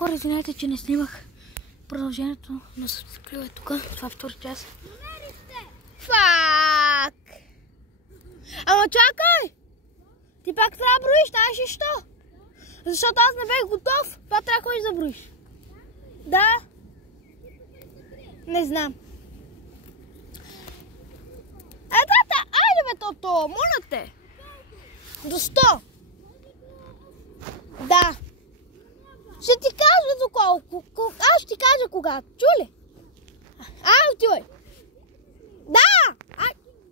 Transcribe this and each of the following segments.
Хора, извинявайте, че не снимах продължението, но съм склила тук. Това е втори час. Фак! Ама чакай! Ти пак трябва да броиш, знаеш ли що? Защото аз не бех готов. Това трябва да ходиш да броиш. Да? Не знам. Тата, айде бе, тото, моля те. До 100. Да. Ще ти кажа до колко. Аз ще ти кажа кога. Чули? Отивай. Да!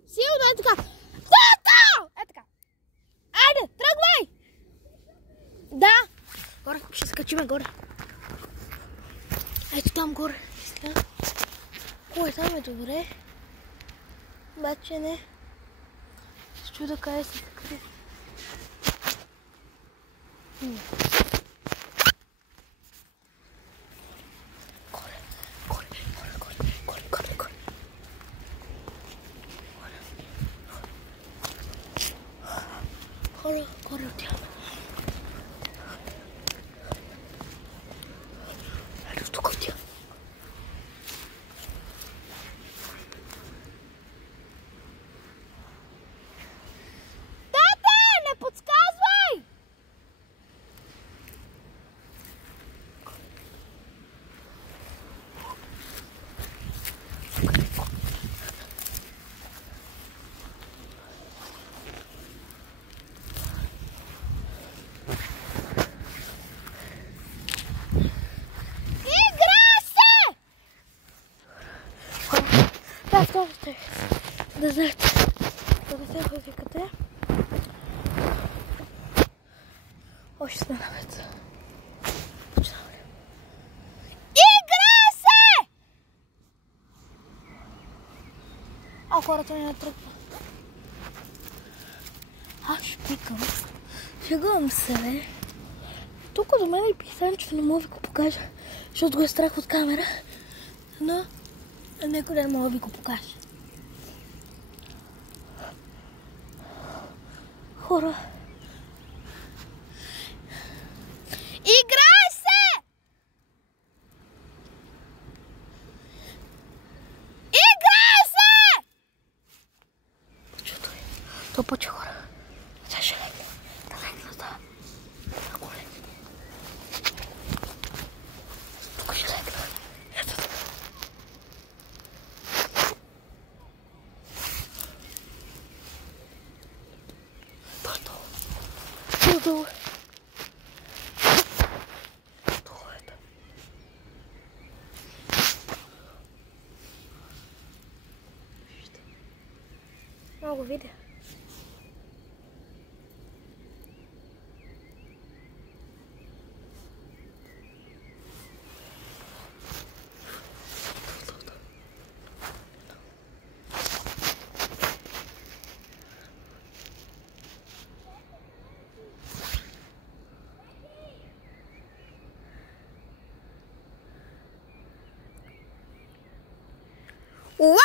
Силно е така. Тато! Е така. Айде, тръгвай! Да. Горе, ще скачиме горе. Ето там горе. Ой, там е добре. Обаче не. Се чуда къде се закрие. Горе отиваме. Ето тук отиваме. Тате, не подсказвай! Да знаете, да не се викате. Още сме навец. Игра се! Хората не натръпва. Аз ще пикам. Шегувам се, бе. Тук до мен е писано, че не мога да ви го покажа, защото го е страх от камера. Но някой ден мога да ви го покажа. Хора. Играй се! Играй се! Почутай. То почва, хора. Сега ще легне. Да легне, да. Ако легне. Тук ще легне. Ето тук. Долу. Това е. Вижте. Много видя. Wow!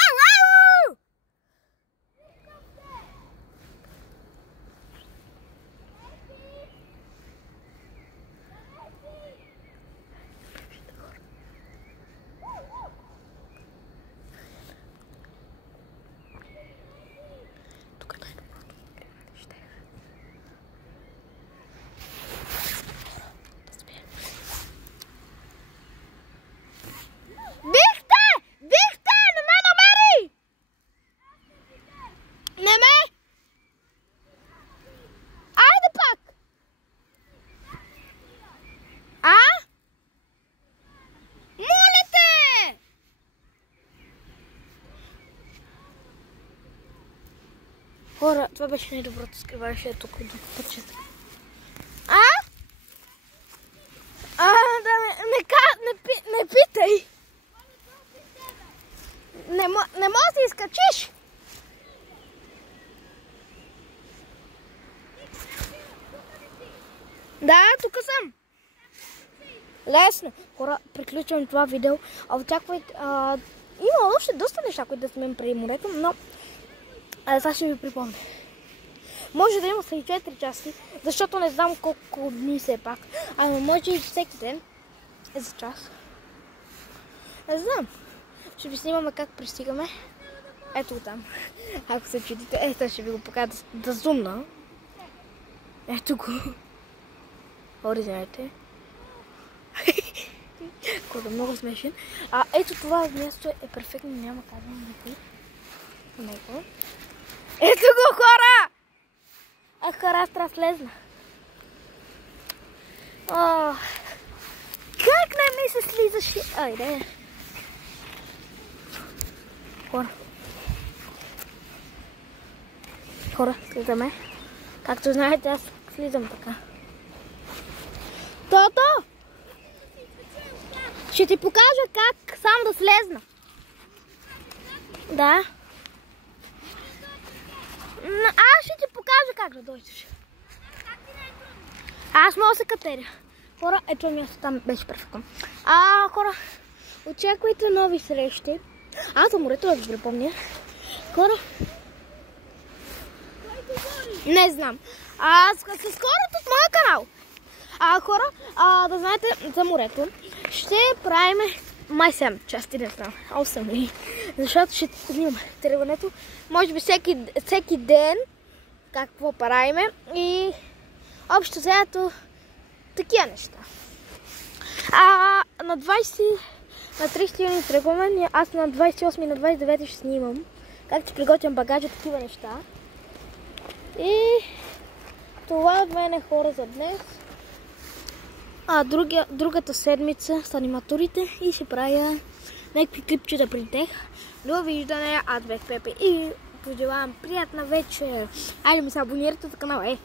Хора, това беше най-доброто скриваше тук до пътчета. Не питай. Не можеш да изкачиш. Да, тук съм. Лесно. Хора, приключвам това видео. Очаквайте, има още доста неща, които да сме преди морето, но сега ще ви припомня. Може да има са и 4 части, защото не знам колко дни все пак. Ама може и всеки ден. е за час. Не знам. Ще ви снимаме как пристигаме. Ето го там. Ако се чудите, ето ще ви го покажа да зумна. Ето го. Извинете. Който е много смешен. Ето това място е перфектно, няма как да него. Ето го, хора! Хора, аз трябва да слезна. Как не ми се слизаше? Айде. Хора, слизаме. Както знаете, аз слизам така. Тото! Ще ти покажа как сам да слезна. Да. Аз ще ти покажа как да дойдеш. Аз мога да се катеря. Хора, ето място там беше перфектно. Хора, очаквайте нови срещи. Аз съм морето, да ви припомня. Хора. Не знам. С хората от моя канал. Хора, да знаете за морето. Ще правим май 7 части, не знам. 8 ли. Защото ще снимаме тръгването. Може би всеки ден какво правим. И общо взето такива неща. На 30 юни тръгваме. Аз на 28 и на 29 ще снимам. Как ще приготвям багажа, такива неща. И това от мен е, хора, за днес. Другата седмица с аниматорите и ще правя някакви клипчета при тях. Довиждане, аз бях Пепе и пожелавам приятна вечер. Айде ми се абонирайте за канала,